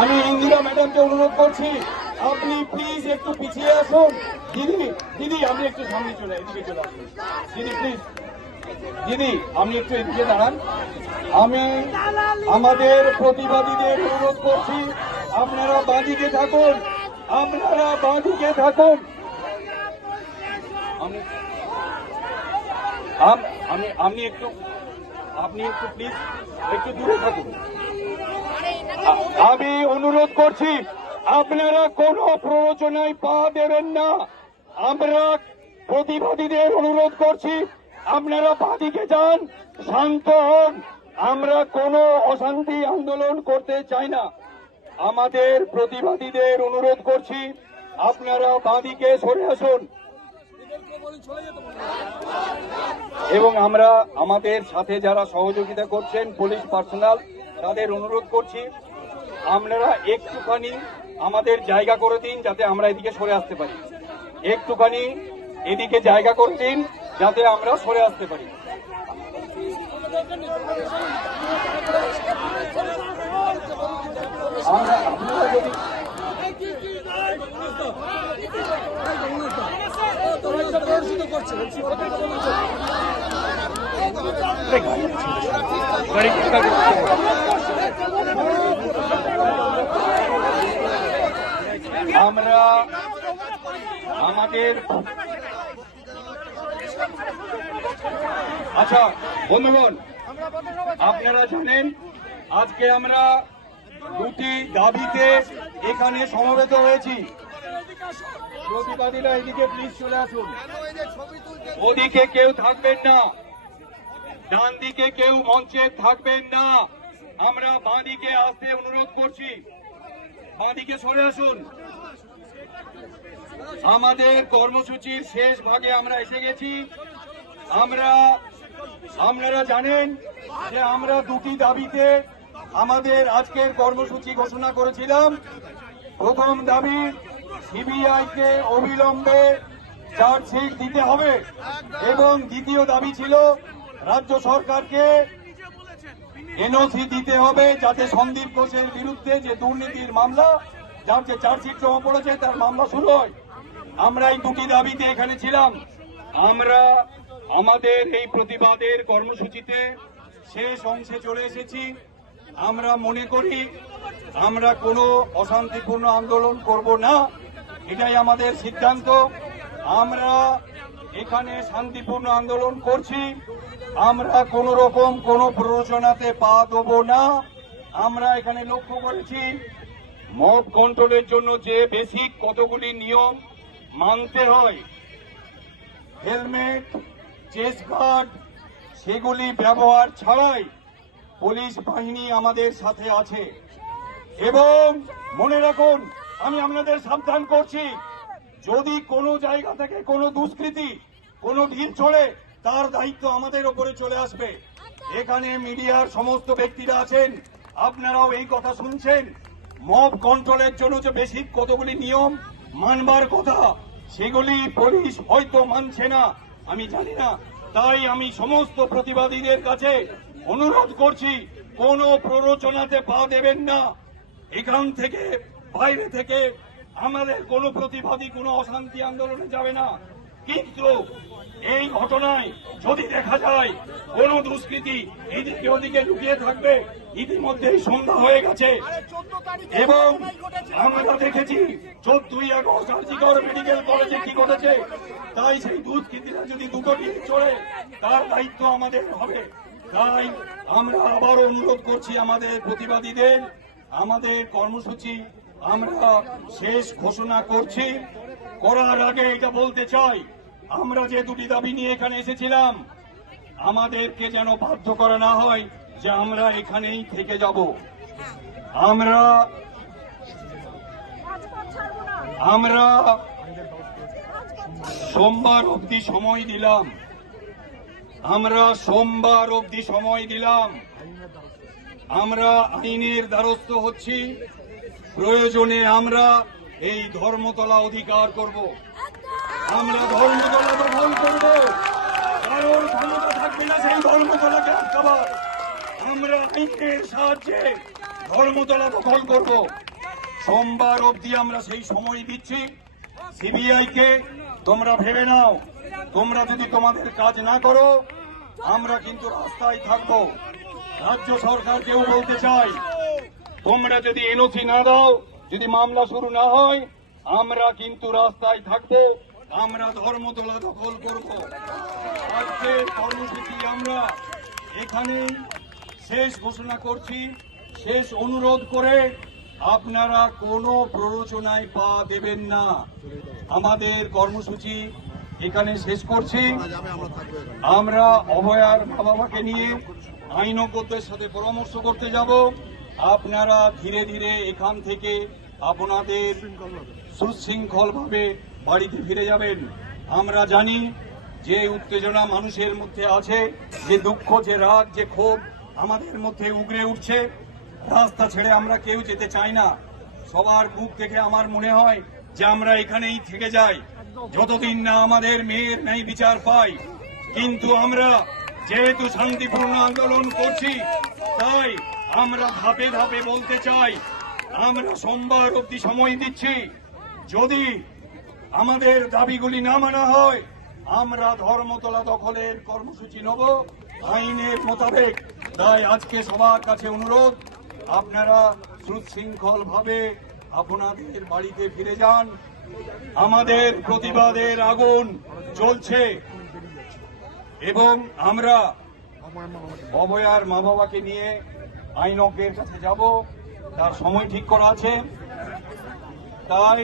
আমি ইন্দিরা ম্যাডামকে অনুরোধ করছি, আপনি প্লিজ একটু পিছিয়ে আসুন। দিদি দিদি আপনি একটু সামনে চলে, এদিকে চলে আসুন। দিদি প্লিজ দিদি আপনি একটু এদিকে দাঁড়ান। আমি আমাদের প্রতিবাদীদের অনুরোধ করছি, আপনারা বাঁদিকে থাকুন, আপনারা বাঁদিকে থাকুন। আমি আমি একটু, আপনি একটু প্লিজ একটু দূরে থাকুন। আমি অনুরোধ করছি, আপনারা কোনো প্ররোচনায় পা দেবেন না। আমরা প্রতিবাদীদের অনুরোধ করছি, আপনারা বাদিকে যান, শান্ত হন। আমরা কোনো অশান্তি আন্দোলন করতে চাই না। আমাদের প্রতিবাদীদের অনুরোধ করছি, আপনারা বাদিকে সরে আসুন। এবং আমরা আমাদের সাথে যারা সহযোগিতা করছেন, পুলিশ পার্সোনাল তাদের অনুরোধ করছি, আপনারা একটুখানি আমাদের জায়গা করে দিন যাতে আমরা এদিকে সরে আসতে পারি। একটুখানি এদিকে জায়গা করে দিন যাতে আমরা সরে আসতে পারি। আমরা আপনারা যদি গাড়ি কোথা থেকে- আমরা আমাদের আচ্ছা বন্ধুগণ, আপনারা জানেন, আজকে আমরা দুটি দাবিতে এখানে সমবেত হয়েছি। প্রতিবাদীরা এদিকে প্লিজ চলে আসুন। ওদিকে কেউ থাকবেন না। ডান দিকে কেউ মঞ্চে থাকবেন না। আমরা বাঁদিকে আসতে অনুরোধ করছি। বাঁদিকে সরে আসুন। আমাদের কর্মসূচির শেষ ভাগে আমরা এসে গেছি। আমরা, আপনারা জানেন যে আমরা দুটি দাবিতে আমাদের আজকের কর্মসূচি ঘোষণা করেছিলাম। প্রথম দাবি সিবিআই কে অবিলম্বে চার্জশিট দিতে হবে। এবং দ্বিতীয় দাবি ছিল, রাজ্য সরকারকে এনওসি দিতে হবে যাতে সন্দীপ ঘোষের বিরুদ্ধে যে দুর্নীতির মামলা, যার যে চার্জশিট জমা পড়েছে, তার মামলা শুরু হয়। আমরা এই দুটি দাবিতে এখানে ছিলাম। আমরা আমাদের এই প্রতিবাদের কর্মসূচিতে শেষ অংশে চলে এসেছি। আমরা মনে করি, আমরা কোনো অশান্তিপূর্ণ আন্দোলন করব না। এটাই আমাদের সিদ্ধান্ত। আমরা এখানে শান্তিপূর্ণ আন্দোলন করছি। আমরা কোন রকম কোন প্ররোচনাতে পা দেব না। আমরা এখানে লক্ষ্য করেছি, মদ কন্ট্রোলের জন্য যে বেসিক কতগুলি নিয়ম মানতে হয়, হেলমেট চেস্ট গার্ড, সেগুলি ব্যবহার ছাড়াই পুলিশ বাহিনী আমাদের সাথে আছে। এবং মনে রাখুন, আমি আপনাদের সাবধান করছি, যদি কোনো জায়গা থেকে কোনো দুষ্কৃতি কোনো ঢিল চড়ে তার দায়িত্ব আমাদের ওপরে চলে আসবে। এখানে মিডিয়ার সমস্ত ব্যক্তিরা আছেন। আপনারাও এই কথা শুনছেন। মব কন্ট্রোলের জন্য যে বেসিক কতগুলি নিয়ম, মানবার কথা, সেগুলি পুলিশ হয়তো মানছে না, আমি জানি না। তাই আমি সমস্ত প্রতিবাদীদের কাছে অনুরোধ করছি, কোনো প্ররোচনাতে পা দেবেন না। এখান থেকে, বাইরে থেকে আমাদের কোনো প্রতিবাদী, কোনো অশান্তি আন্দোলনে যাবে না। কিন্তু এই ঘটনায় যদি দেখা যায় কোন দুষ্কৃতি এদিকে ওদিকে লুকিয়ে থাকবে, ইতিমধ্যেই সন্ধ্যা হয়ে গেছে। এবং আমরা দেখেছি চোদ্দই আগস্ট আর্জিকর মেডিকেল কলেজে কি ঘটেছে, তাই সেই দুষ্কৃতীরা যদি দুটো টিম চড়ে, তার দায়িত্ব আমাদের হবে। তাই আমরা আবারও অনুরোধ করছি আমাদের প্রতিবাদীদের, আমাদের কর্মসূচি আমরা শেষ ঘোষণা করছি। করার আগে এটা বলতে চাই, আমরা যে দুটি দাবি নিয়ে এখানে এসেছিলাম, আমাদেরকে যেন বাধ্য করা না হয় যে আমরা এখানেই থেকে যাব। আমরা আমরা সোমবার অবধি সময় দিলাম। আমরা সোমবার অবধি সময় দিলাম। আমরা আইনের দ্বারস্থ হচ্ছি। প্রয়োজনে আমরা এই ধর্মতলা অধিকার করব। আমরা ধর্মতলা দখল করব। কারোর ক্ষমতা থাকবে না সেই ধর্মতলাকে আটকাবার। আমরা আইনের সাহায্যে ধর্মতলা দখল করব। সোমবার অবধি আমরা সেই সময় দিচ্ছি। সিবিআই কে তোমরা ভেবে নাও। তোমরা যদি তোমাদের কাজ না করো, আমরা কিন্তু রাস্তায় থাকব। রাজ্য সরকারকেও বলতে চাই তোমরা যদি এনওসি না দাও, যদি মামলা শুরু না হয়, আমরা কিন্তু রাস্তায় থাকব, আমরা ধর্মতলা দখল করব। আজকে কর্মসূচি আমরা এখানেই শেষ ঘোষণা করছি, শেষ অনুরোধ করে আপনারা কোনো প্ররোচনায় পা দেবেন না। আমাদের কর্মসূচি এখানে শেষ করছি। আমরা অভয়ার মা বাবাকে নিয়ে আইনজ্ঞদের সাথে পরামর্শ করতে যাব। আপনারা ধীরে ধীরে এখান থেকে আপনাদের সুশৃঙ্খলভাবে বাড়িতে ফিরে যাবেন। আমরা জানি যে উত্তেজনা মানুষের মধ্যে আছে, যে দুঃখ, যে রাগ, যে ক্ষোভ আমাদের মধ্যে উগরে উঠছে। রাস্তা ছেড়ে আমরা কেউ যেতে চাই না। সবার বুক থেকে আমার মনে হয় যে আমরা এখানেই থেকে যাই। যতদিন না আমাদের মেয়ের ন্যায় বিচার পাই, কিন্তু আমরা যেহেতু শান্তিপূর্ণ আন্দোলন করছি, তাই আমরা ধাপে ধাপে বলতে চাই, আমরা সোমবার অবধি সময় দিচ্ছি। যদি আমাদের দাবিগুলি না মানা হয়, আমরা ধর্মতলা দখলের কর্মসূচি নেব। আইনের মোতাবেক। তাই আজকে সবার কাছে অনুরোধ, আপনারা সুশৃঙ্খল ভাবে আপনাদের বাড়িতে ফিরে যান। আমাদের প্রতিবাদের আগুন চলছে এবং আমরা অভয়ার মা বাবাকে নিয়ে আইনজ্ঞের কাছে যাব। তার সময় ঠিক করা আছে। তাই